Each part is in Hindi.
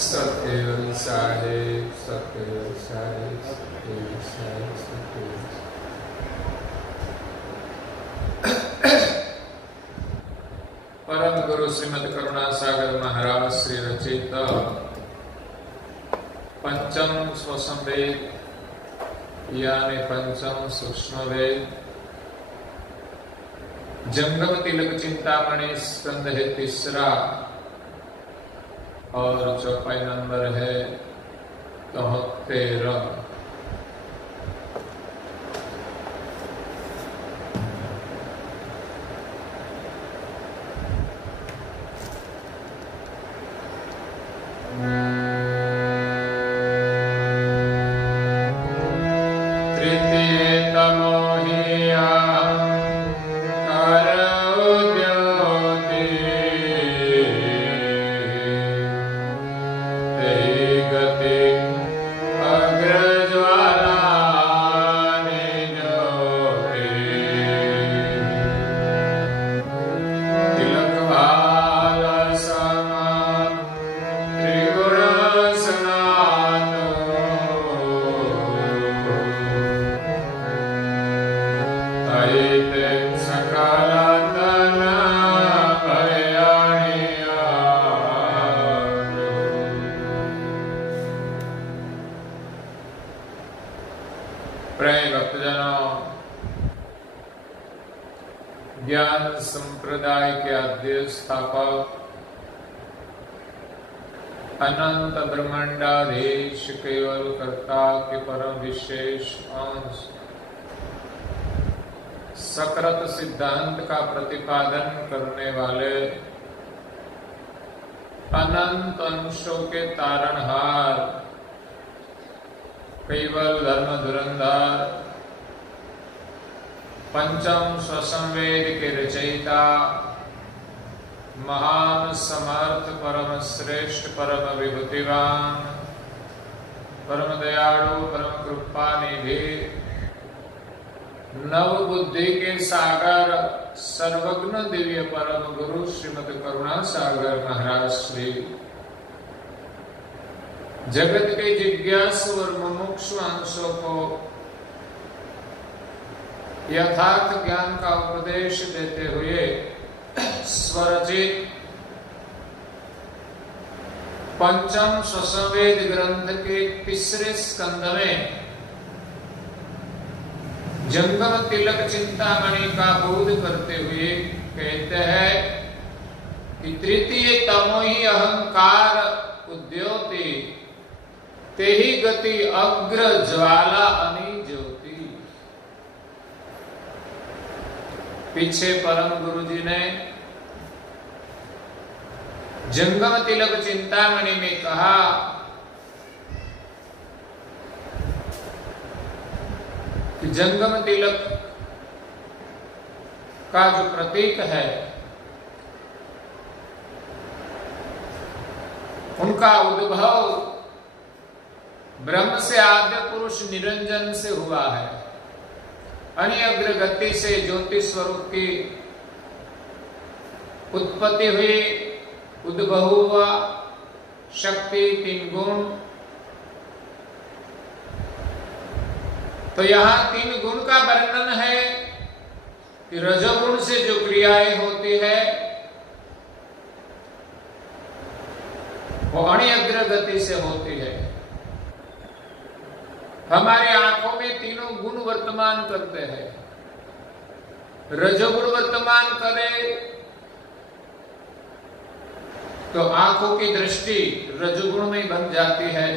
सत्य साहेब सत्य साहेब सत्य साहेब सत्य। परम गुरु श्रीमद करुणा सागर महाराज श्री रचित पंचम स्वसंवेद यानी पंचम सूक्ष्म वेद जंगम तिलक चिंतामणि स्कंद है तीसरा और चौपाई नंबर है 73। ज्ञान संप्रदाय के आद्य स्थापक अनंत ब्रह्मांडाधीश केवल कर्ता के परम विशेष अंश सकृत सिद्धांत का प्रतिपादन करने वाले अनंत अंशों के तारणहार केवल धर्म धुरंधर पंचम स्वसंवेद के रचयिता महान समर्थ परम श्रेष्ठ परम विभूतिवान परम दयालु परम कृपा निधि नव बुद्धि के सागर सर्वज्ञ दिव्य परम गुरु श्रीमद करुणा सागर महाराज श्री जगत के जिज्ञासु और मुमुक्षु अंशों को यथार्थ ज्ञान का उपदेश देते हुए स्वरचित पंचम स्वसंवेद ग्रंथ के तीसरे स्कंद में जंगम तिलक चिंतामणि का बोध करते हुए कहते हैं कि तृतीय तमो ही अहंकार उद्योति ते ही गति अग्र ज्वाला अनि ज्योति। पीछे परम गुरु जी ने जंगम तिलक चिंतामणि में कहा कि जंगम तिलक का जो प्रतीक है उनका उद्भव ब्रह्म से आद्य पुरुष निरंजन से हुआ है। अनिअग्र गति से ज्योति स्वरूप की उत्पत्ति हुई उद्भव हुआ। शक्ति 3 गुण, तो यहाँ 3 गुण का वर्णन है कि रजोगुण से जो क्रियाएं होती है वो अनिअग्र गति से होती है। हमारे आंखों में तीनों गुण वर्तमान करते हैं। रजोगुण वर्तमान करे तो आंखों की दृष्टि रजोगुण में बन जाती है।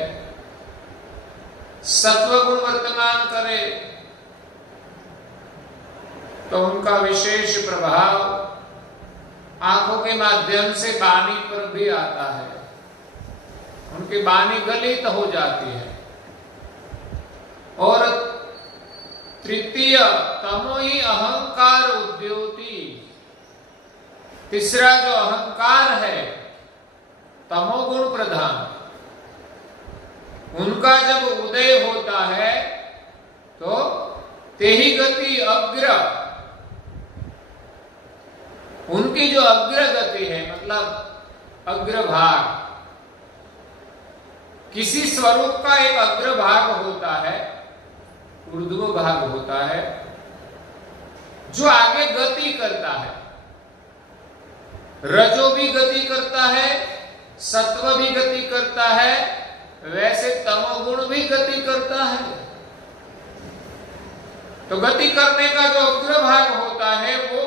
सत्वगुण वर्तमान करे तो उनका विशेष प्रभाव आंखों के माध्यम से वाणी पर भी आता है। उनकी वाणी गलित हो जाती है। और तृतीय तमो ही अहंकार उद्योति, तीसरा जो अहंकार है तमोगुण प्रधान, उनका जब उदय होता है तो ते ही गति अग्र, उनकी जो अग्रगति है मतलब अग्रभाग, किसी स्वरूप का एक अग्रभाग होता है, ऊर्ध्व भाग होता है, जो आगे गति करता है। रजो भी गति करता है, सत्व भी गति करता है, वैसे तमोगुण भी गति करता है। तो गति करने का जो अग्रभाग होता है वो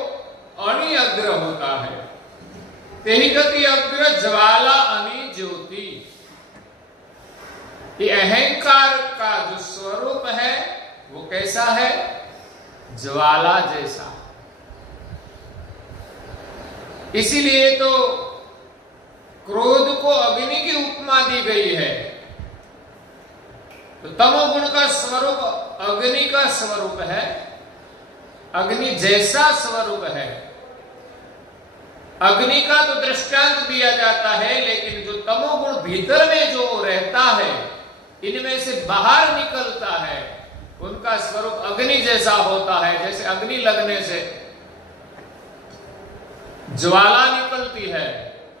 अणि अग्र होता है। तेही गति अग्र ज्वाला अणि ज्योति। ये अहंकार का जो स्वरूप है वो कैसा है? ज्वाला जैसा। इसीलिए तो क्रोध को अग्नि की उपमा दी गई है। तो तमोगुण का स्वरूप अग्नि का स्वरूप है, अग्नि जैसा स्वरूप है। अग्नि का तो दृष्टांत दिया जाता है, लेकिन जो तमोगुण भीतर में जो रहता है, इनमें से बाहर निकलता है, उनका स्वरूप अग्नि जैसा होता है। जैसे अग्नि लगने से ज्वाला निकलती है,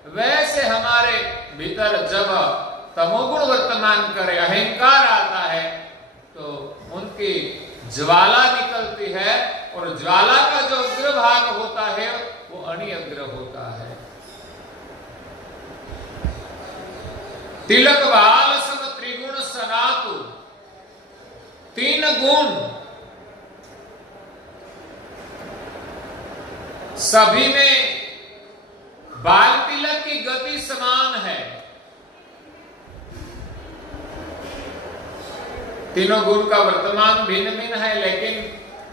वैसे हमारे भीतर जब तमोगुण वर्तमान करे, अहंकार आता है, तो उनकी ज्वाला निकलती है, और ज्वाला का जो अग्रभाग होता है वो अणि अग्र होता है। तिलक बाल सम त्रिगुण सनातु। तीन गुण सभी में बाल तिलक की गति समान है। तीनों गुण का वर्तमान भिन्न भिन्न है, लेकिन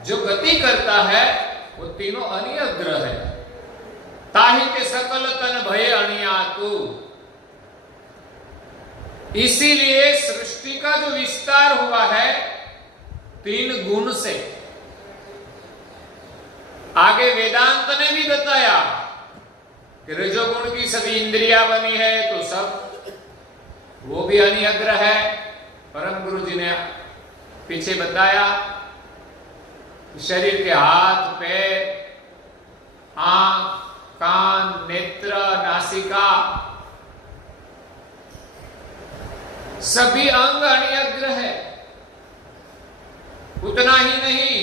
जो गति करता है वो तीनों अणि अग्र है। ताहि के सकल तन भय अणियातु। इसीलिए सृष्टि का जो विस्तार हुआ है तीन गुण से। आगे वेदांत ने भी बताया कि रजोगुण की सभी इंद्रियां बनी है, तो सब वो भी अणि अग्र है। परम गुरु जी ने पीछे बताया शरीर के हाथ, पैर, आंख, कान, नेत्र, नासिका, सभी अंग अणि अग्र है। उतना ही नहीं,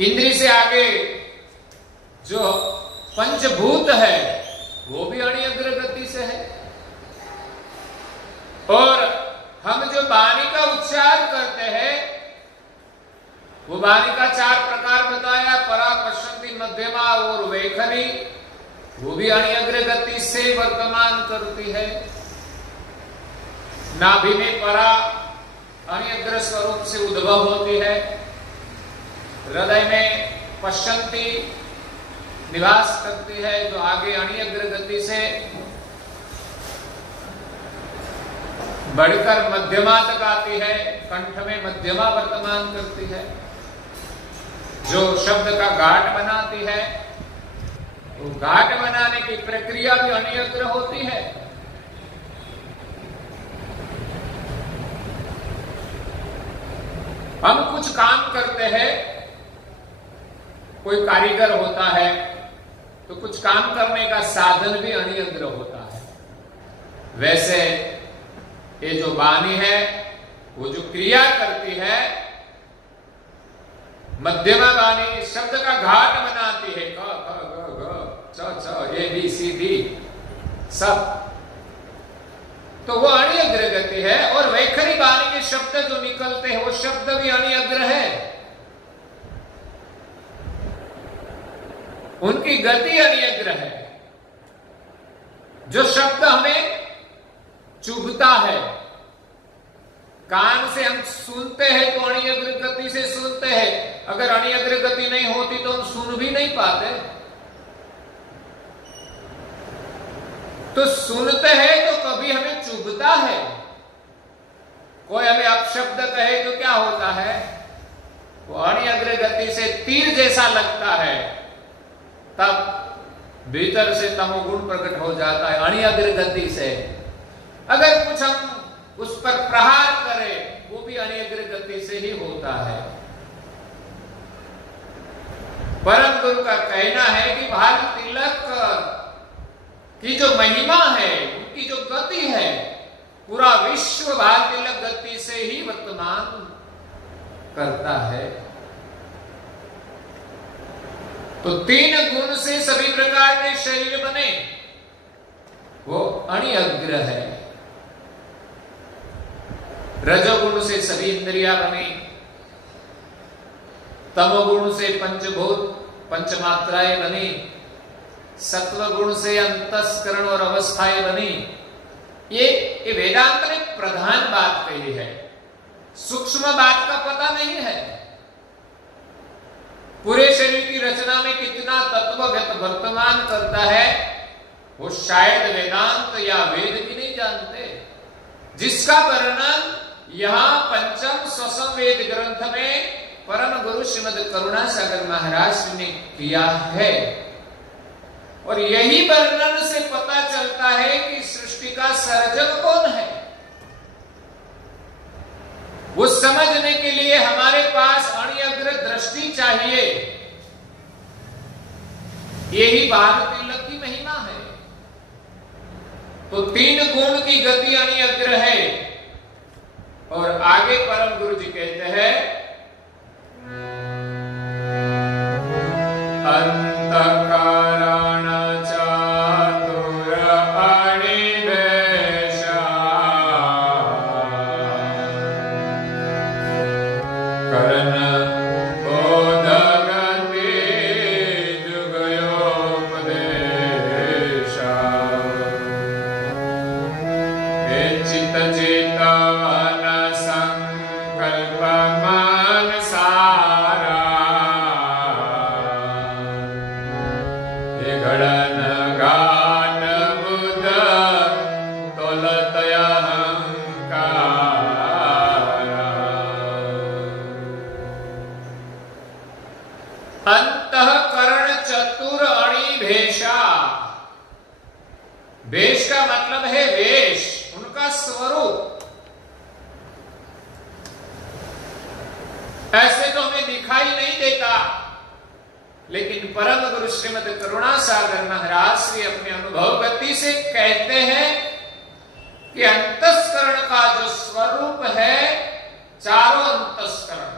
इंद्रिय से आगे जो पंचभूत है वो भी अणि अग्र गति से है। और हम जो वाणी का उच्चार करते हैं वो वाणी का चार प्रकार बताया, परा, पश्चंती, मध्यमा और वैखरी। वो भी अणि अग्र गति से वर्तमान करती है। नाभि में परा अणि अग्र स्वरूप से उद्भव होती है। हृदय में पश्चंती निवास करती है, जो आगे अणि अग्र गति से बढ़कर मध्यमा तक आती है। कंठ में मध्यमा वर्तमान करती है, जो शब्द का घाट बनाती है। तो घाट बनाने की प्रक्रिया भी अणि अग्र होती है। हम कुछ काम करते हैं, कोई कारीगर होता है, तो कुछ काम करने का साधन भी अणि अग्र होता है। वैसे ये जो वाणी है वो जो क्रिया करती है, मध्यमा वाणी शब्द का घाट बनाती है, क ख ग घ च छ ए बी सी डी सब, तो वो अणि अग्र गति है। और वैखरी वाणी के शब्द जो निकलते हैं वो शब्द भी अणि अग्र है। उनकी गति अणि अग्र है। जो शब्द हमें चुभता है, कान से हम सुनते हैं तो अणि अग्र गति से सुनते हैं। अगर अणि अग्र गति नहीं होती तो हम सुन भी नहीं पाते। तो सुनते हैं तो कभी हमें चुभता है। कोई हमें अपशब्द कहे तो क्या होता है? वो अणि अग्र गति से तीर जैसा लगता है, तब भीतर से तमोगुण प्रकट हो जाता है अणि अग्र गति से। अगर कुछ हम उस पर प्रहार करें वो भी अणि अग्र गति से ही होता है। परम गुरु का कहना है कि भाल तिलक की जो महिमा है, उनकी जो गति है पूरा विश्व बाल तिलक गति से ही वर्तमान करता है। तो 3 गुण से सभी प्रकार के शरीर बने, वो अणिअग्र है। रजोगुण से सभी इंद्रियां बने, तमोगुण से पंचभूत पंचमात्राएं बनी, सत्व गुण से अंतस्करण और अवस्थाएं बनी। ये वेदांत ने प्रधान बात कही है, सूक्ष्म बात का पता नहीं है। पूरे शरीर की रचना में कितना तत्व वर्तमान करता है वो शायद वेदांत या वेद भी नहीं जानते, जिसका वर्णन यहां पंचम स्वसम वेद ग्रंथ में परम गुरु श्रीमद करुणासागर महाराज ने किया है। और यही वर्णन से पता चलता है कि सृष्टि का सर्जक कौन है। वो समझने के लिए हमारे पास अणिअग्र दृष्टि चाहिए। यही बाल तिलक की महिमा है। तो 3 गुण की गति अणिअग्र है। और आगे परम गुरु जी कहते हैं अंतःकरण चातुर अणिवेशा करण बोधगति जुगयोपदेशा चित चेतवन संकल्प मन सारा गणन गान बुध तोलतय अंतःकरण चतुर अणि भेषा। भेष का मतलब है वेश, उनका स्वरूप। ऐसे तो हमें दिखाई नहीं देता, लेकिन परम गुरु श्रीमद करुणासागर महाराज श्री अपने अनुभव गति से कहते हैं कि अंतस्करण का जो स्वरूप है, चारों अंतस्करण,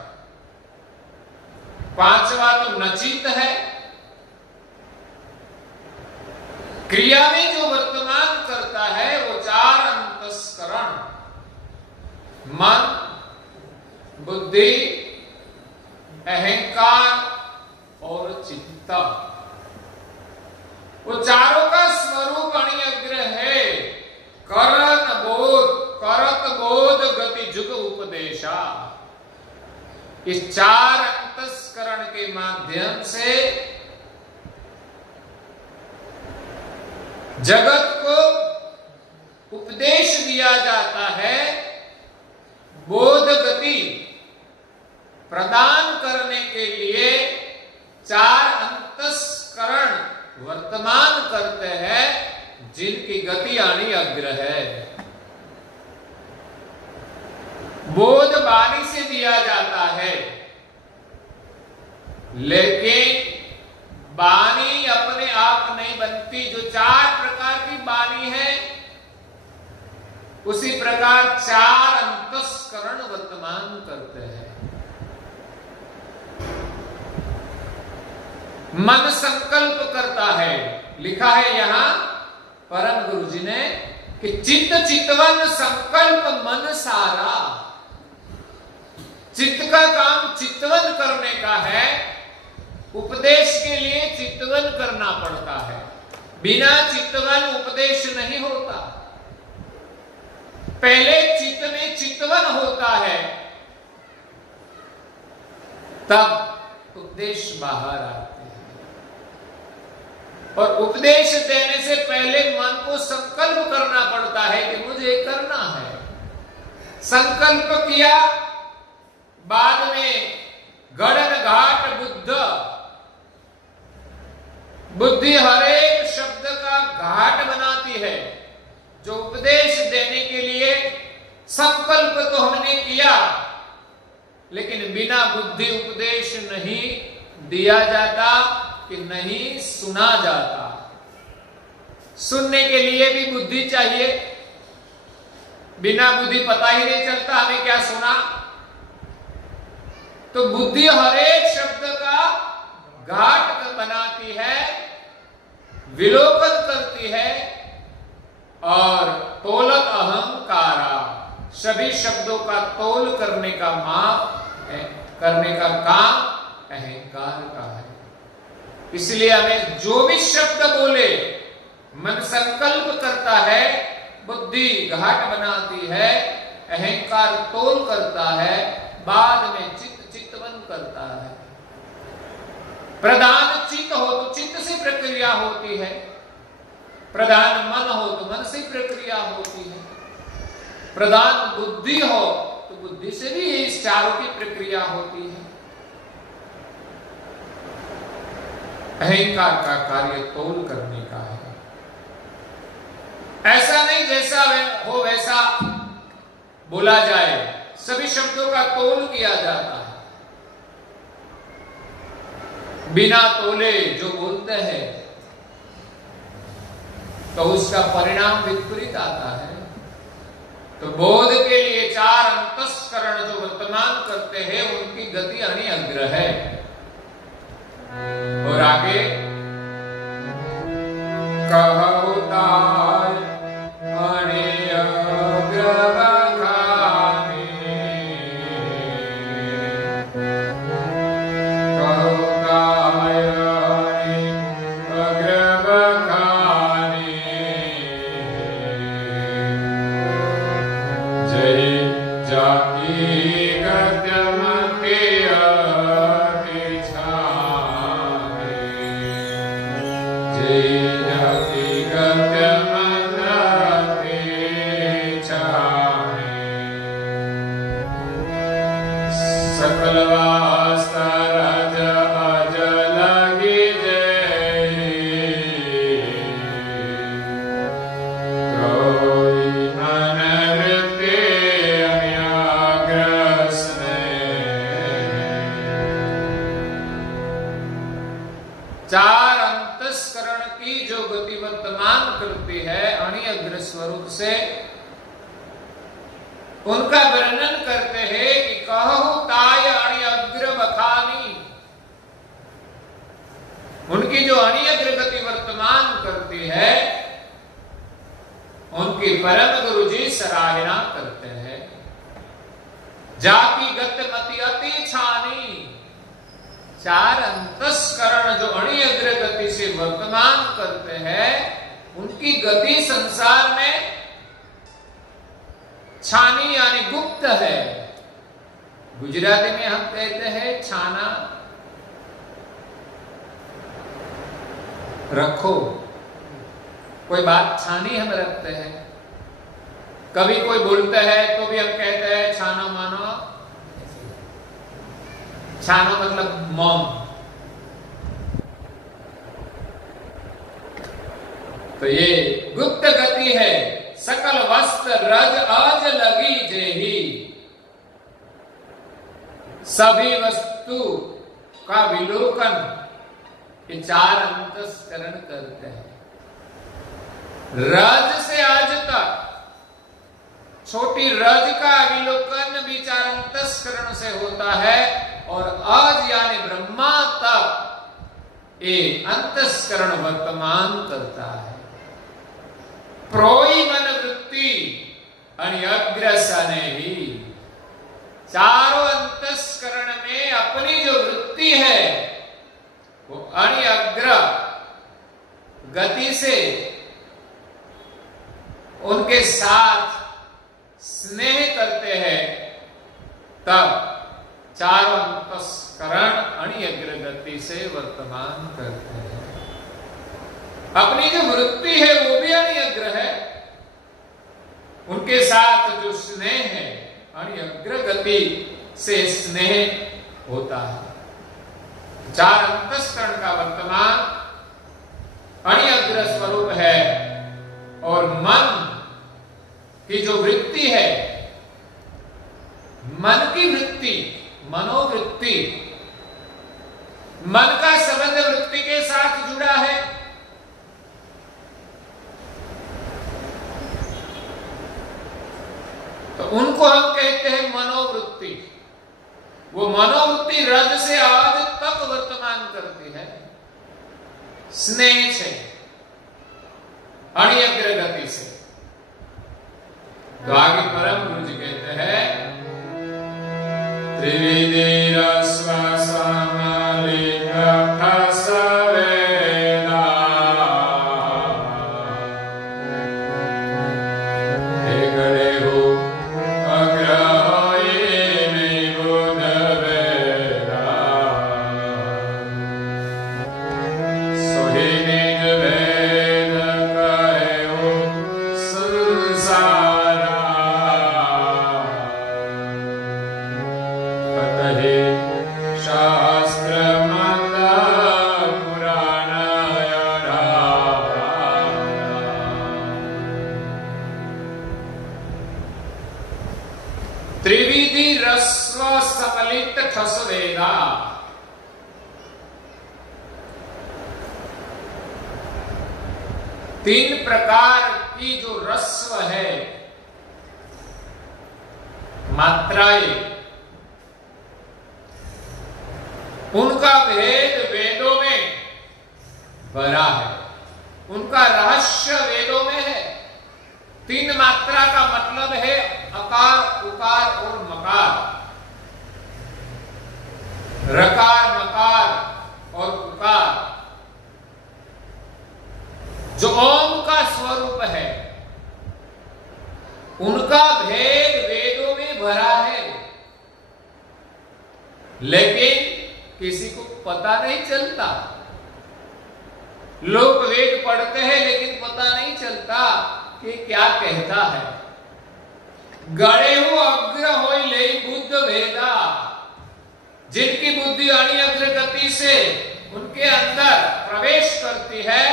5वां तो नचित है, क्रिया में जो वर्तमान करता है वो 4 अंतस्करण, मन, बुद्धि, अहंकार और चित्त, वो चारों का स्वरूप अणिअग्र है। करन बोध, करत बोध गति जुग उपदेशा। इस 4 अंतस्करण के माध्यम से जगत को उपदेश दिया जाता है, बोध गति प्रदान करने के लिए 4 अंतस्करण वर्तमान करते हैं, जिनकी गति अणिअग्र है। बोध वाणी से दिया जाता है, लेकिन वाणी अपने आप नहीं बनती। जो 4 प्रकार की वाणी है, उसी प्रकार 4 अंतस्करण वर्तमान करते हैं। मन संकल्प करता है, लिखा है यहां परम गुरु जी ने कि चित्त चितवन संकल्प मन सारा। चित्त का काम चितवन करने का है, उपदेश के लिए चितवन करना पड़ता है। बिना चितवन उपदेश नहीं होता। पहले चित्त में चितवन होता है, तब उपदेश बाहर आते हैं। और उपदेश देने से पहले मन को संकल्प करना पड़ता है कि मुझे करना है। संकल्प किया, बाद में गणन घाट बुद्धि हर एक शब्द का घाट बनाती है। जो उपदेश देने के लिए संकल्प तो हमने किया, लेकिन बिना बुद्धि उपदेश नहीं दिया जाता, कि नहीं सुना जाता। सुनने के लिए भी बुद्धि चाहिए, बिना बुद्धि पता ही नहीं चलता हमें क्या सुना। तो बुद्धि हर एक शब्द का घाट बनाती है, विलोकन करती है और तोलत अहंकारा, सभी शब्दों का तोल करने का माप करने का काम अहंकार का है। इसलिए हमें जो भी शब्द बोले, मन संकल्प करता है, बुद्धि घाट बनाती है, अहंकार तोल करता है, बाद में चित्तवन करता है। प्रधान चित्त हो तो चित्त से प्रक्रिया होती है, प्रधान मन हो तो मन से प्रक्रिया होती है, प्रधान बुद्धि हो तो बुद्धि से भी इस चारों की प्रक्रिया होती है। अहंकार का कार्य तोल करने का है। ऐसा नहीं जैसा हो वैसा बोला जाए, सभी शब्दों का तोल किया जाता है। बिना तोले जो बोलते हैं तो उसका परिणाम विपरीत आता है। तो बोध के लिए चार अंतस्करण जो वर्तमान करते हैं उनकी गति अनिअग्र है। और आगे कहताय अनिअग्र बखानी, कहताय अनिअग्र बखानी, जय जाति गत्यमते चार अंतस्करण की जो गति वर्तमान करती है अनिअग्र स्वरूप से, उनका वर्णन करते हैं कि कहु ताय अनिअग्र बखानी। उनकी जो अनिअग्र गति वर्तमान करती है उनकी परम गुरु जी सराहना करते हैं। जाति गत मति अति छानी, चार अंतस्करण जो अनिअग्र गति से वर्तमान करते हैं उनकी गति संसार में छानी यानी गुप्त है। गुजराती में हम कहते हैं छाना रखो, कोई बात छानी हम रखते हैं। कभी कोई बोलते हैं तो भी हम कहते हैं छानो मानो। छानो मतलब मौन। तो ये गुप्त गति है। सकल वस्त्र रज आज लगी जेही, सभी वस्तु का विलोकन ये चार अंतस्करण करते हैं। रज से आज तक, छोटी रज का विलोकन भी चार अंतस्करण से होता है और आज यानी ब्रह्मा तक ये अंतस्करण वर्तमान करता है। प्रोई मन वृत्ति अनिअग्रसने ही, चारों अंतस्करण में अपनी जो वृत्ति है वो अनिअग्र गति से उनके साथ स्नेह करते हैं, तब चारों अंतस्करण अनिअग्र गति से वर्तमान करते हैं। अपनी जो वृत्ति है वो भी अनिअग्र है, उनके साथ जो स्नेह है अनिअग्र गति से स्नेह होता है। चार अंतस्करण का वर्तमान अनिअग्र स्वरूप है और मन की जो वृत्ति है, मन की वृत्ति, मनोवृत्ति, मन का संबंध वृत्ति के साथ जुड़ा है। उनको हम कहते हैं मनोवृत्ति। वो मनोवृत्ति रज से आज तक वर्तमान करती है, स्नेह से, अणियग्र गति से। तो आगे परम गुरु जी कहते हैं त्रिविधि त्रिविधि रस्व समलित ठस वेदा। तीन प्रकार की जो रस्व है, मात्राएं, उनका भेद वेदों में भरा है, उनका रहस्य वेदों में है। तीन मात्रा का मतलब है अकार, उकार और मकार, रकार, मकार और उकार। जो ओम का स्वरूप है, उनका भेद वेदों में भरा है, लेकिन किसी को पता नहीं चलता। लोग वेद पढ़ते हैं लेकिन पता नहीं चलता कि क्या कहता है। गड़े हो अग्र हो ले बुद्ध भेदा। जिनकी बुद्धि अणियग्र गति से उनके अंदर प्रवेश करती है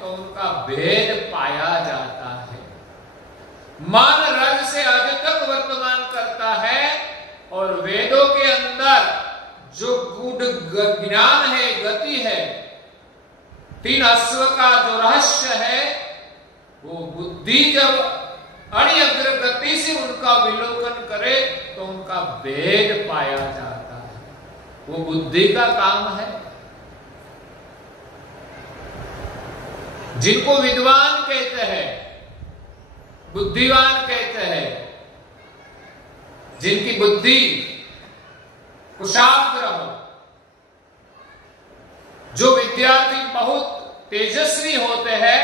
तो उनका भेद पाया जाता है। मन रज से अज तक वर्तमान करता है और वेदों के अंदर जो गूढ़ ज्ञान है, गति है, तीन अश्व का जो रहस्य है, वो बुद्धि जब अणियग्र गति से उनका विलोकन करे तो उनका भेद पाया जाता है। वो बुद्धि का काम है। जिनको विद्वान कहते हैं, बुद्धिवान कहते हैं, जिनकी बुद्धि कुशाग्र हो, जो विद्यार्थी बहुत तेजस्वी होते हैं,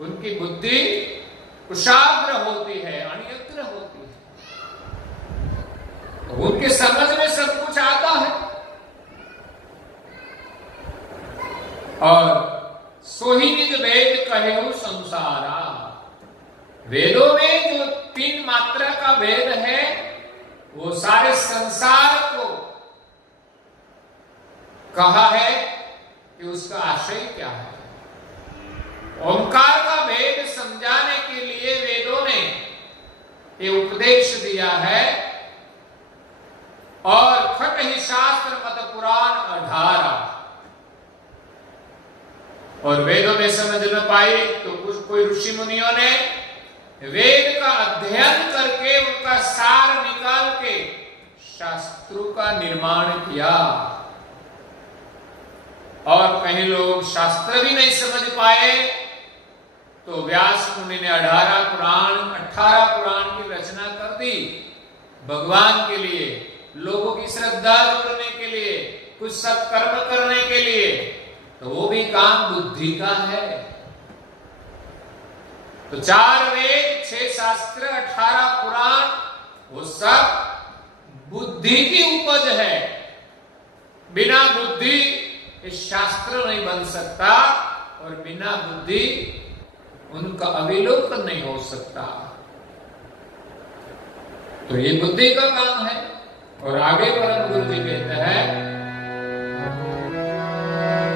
उनकी बुद्धि कुशाग्र होती है, अणियग्र होती है, तो उनके समझ में सब कुछ आता है। और सोही निज वेद कहे संसारा। वेदों में जो तीन मात्रा का भेद है, वो सारे संसार को कहा है कि उसका आशय क्या है। ओंकार का भेद समझाने के लिए वेदों ने ये उपदेश दिया है। और खट ही शास्त्र मत पुराण 18। और वेदों में समझ न पाई तो कुछ कोई ऋषि मुनियों ने वेद का अध्ययन करके उनका सार निकाल के शास्त्रों का निर्माण किया। और कहीं लोग शास्त्र भी नहीं समझ पाए तो व्यास मुनि ने 18 पुराण की रचना कर दी भगवान के लिए, लोगों की श्रद्धा जोड़ने के लिए, कुछ सत्कर्म करने के लिए। तो वो भी काम बुद्धि का है। तो 4 वेद, 6 शास्त्र, 18 पुराण, वो सब बुद्धि की उपज है। बिना बुद्धि इस शास्त्र नहीं बन सकता और बिना बुद्धि उनका अविलोकन नहीं हो सकता। तो ये बुद्धि का काम है। और आगे परम गुरु जी कहते हैं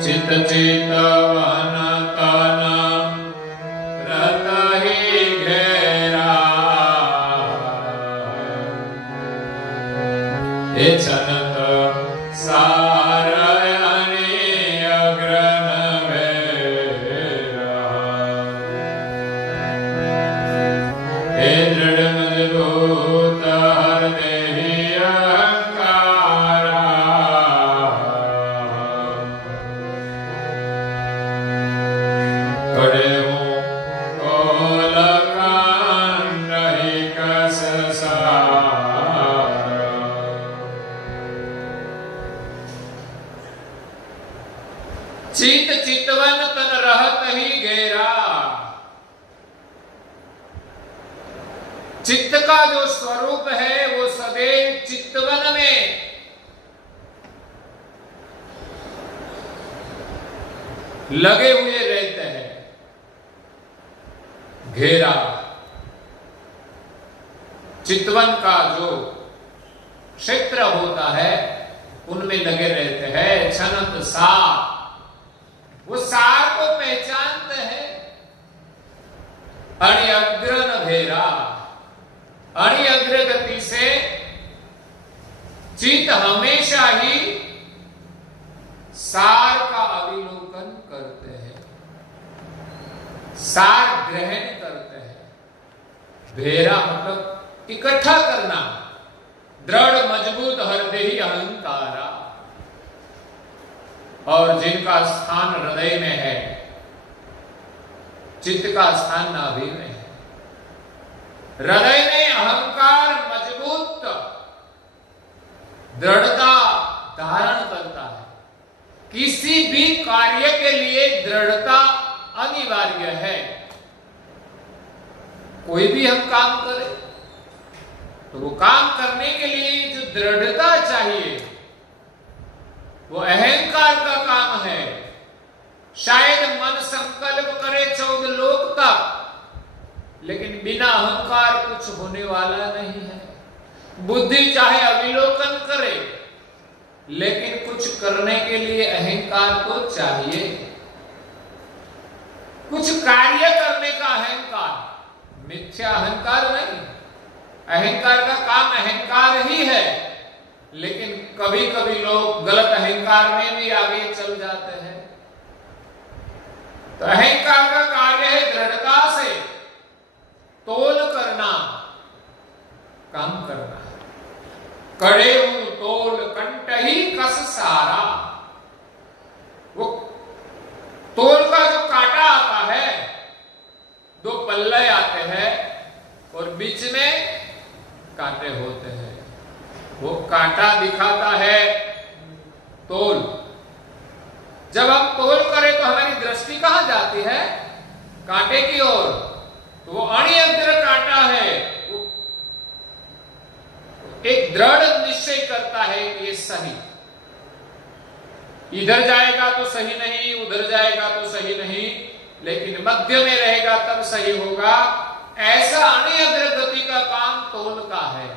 चित चित वन तन रत ही घेरा हे चनत सार हे दृढ़ मजबूत कड़े हो तोल कांड ही कस सार। चित चितवन तन रहत ही घेरा। चित्त का जो स्वरूप है वो सदैव चित्तवन में लगे हुए रहते हैं। घेरा चितवन का जो क्षेत्र होता है उनमें लगे रहते हैं। छनत सार, वो सार को पहचानते हैं। अणिअग्र न भेरा, अणिअग्र गति से चित्त हमेशा ही सार का अविलोकन करते हैं, सार ग्रहण करते हैं। भेरा मतलब इकट्ठा करना। दृढ़ मजबूत हृदय अहंकारा, और जिनका स्थान हृदय में है, चित्त का स्थान नाभि में है। हृदय में अहंकार मजबूत दृढ़ता धारण करता है। किसी भी कार्य के लिए दृढ़ता अनिवार्य है। कोई भी हम काम करें तो वो काम करने के लिए जो दृढ़ता चाहिए वो अहंकार का काम है। शायद मन संकल्प करे 14 लोक तक, लेकिन बिना अहंकार कुछ होने वाला नहीं है। बुद्धि चाहे अविलोकन करे, लेकिन कुछ करने के लिए अहंकार तो चाहिए। कुछ कार्य करने का अहंकार, मिथ्या अहंकार नहीं। अहंकार का काम अहंकार ही है, लेकिन कभी कभी लोग गलत अहंकार में भी आगे चल जाते हैं। तो अहंकार का कार्य है दृढ़ता से तोल करना, काम करना। कड़े तोल कंठ ही कस सारा। वो तोल का जो कांटा आता है, 2 पल्ले आते हैं और बीच में कांटे होते हैं। वो कांटा दिखाता है तोल। जब हम तोल करें तो हमारी दृष्टि कहां जाती है? कांटे की ओर। तो वो अणिअग्र कांटा है, वो एक दृढ़ निश्चय करता है कि ये सही, इधर जाएगा तो सही नहीं, उधर जाएगा तो सही नहीं, लेकिन मध्य में रहेगा तब सही होगा। ऐसा अणिअग्र गति का काम तोल का है।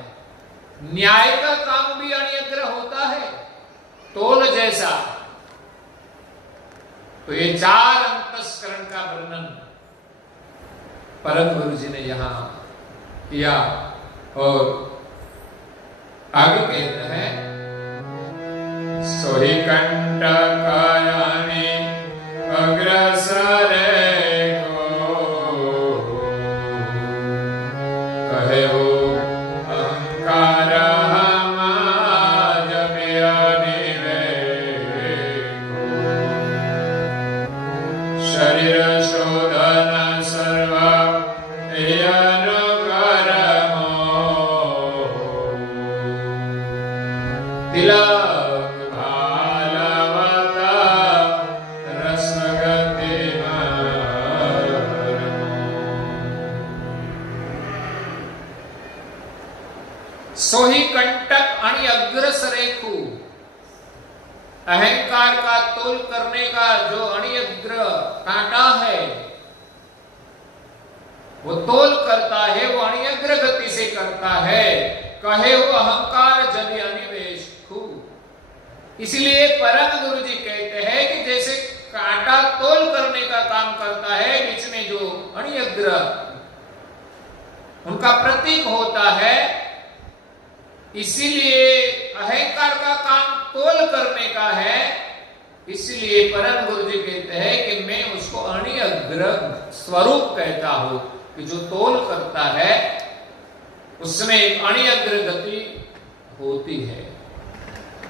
न्याय का काम भी अणिअग्र होता है, तोल जैसा। तो ये 4 अंतस्करण का वर्णन परम गुरु जी ने यहां किया। और आगे कहते हैं, सोहि कंटकायानि अग्रसरे को कहे हो अहंकार शरीर शोधन सर्व तिलक भालवता रसगति सोही कंटक अणिअग्रस रेखु। अहंकार का तोल करने का जो अणिअग्र कांटा है, वो तोल करता है, वो अणिअग्र गति से करता है। कहे वो अहंकार जदि अनिवेश खू। इसलिए परम गुरु जी कहते हैं कि जैसे कांटा तोल करने का काम करता है, बीच में जो अणिअग्र उनका प्रतीक होता है, इसीलिए अहंकार का काम तोल करने का है। इसलिए परम गुरु जी कहते हैं कि मैं उसको अणिअग्र स्वरूप कहता हूं, कि जो तोल करता है उसमें एक अणिअग्र गति होती है।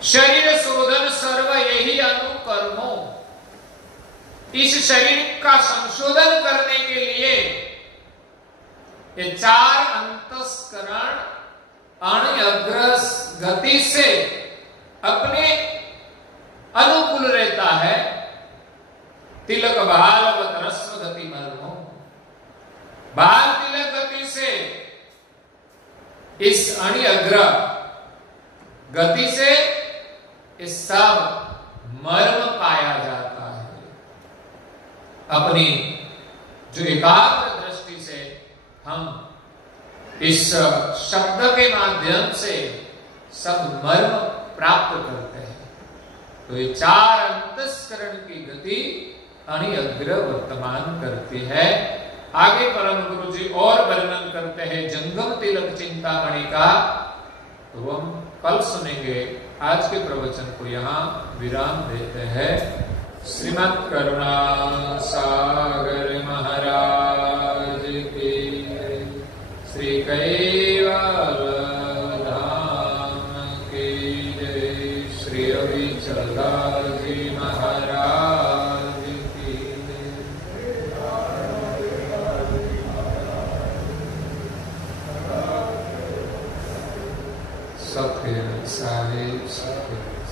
शरीर शोधन सर्व यही अनुकर्मो। इस शरीर का संशोधन करने के लिए ये 4 अंतस्करण अग्र गति से अपने अनुकूल रहता है। तिलक भालवत रस्व गति मर्मो, बाल तिलक गति से इस अग्र गति से इस सब मर्म पाया जाता है। अपनी जो एकाग्र दृष्टि से हम इस शब्द के माध्यम से सब मर्म प्राप्त करते हैं। तो ये 4 अंतस्करण की गति अग्र वर्तमान करती है। आगे परम गुरु जी और वर्णन करते हैं जंगम तिलक चिंतामणि का, तो हम कल सुनेंगे। आज के प्रवचन को यहाँ विराम देते हैं। श्रीमद् करुणा सागर महाराज की, श्री कैवल धाम की जय, श्री अविचल जी महाराज की जय। सत्य साहिब सत्य।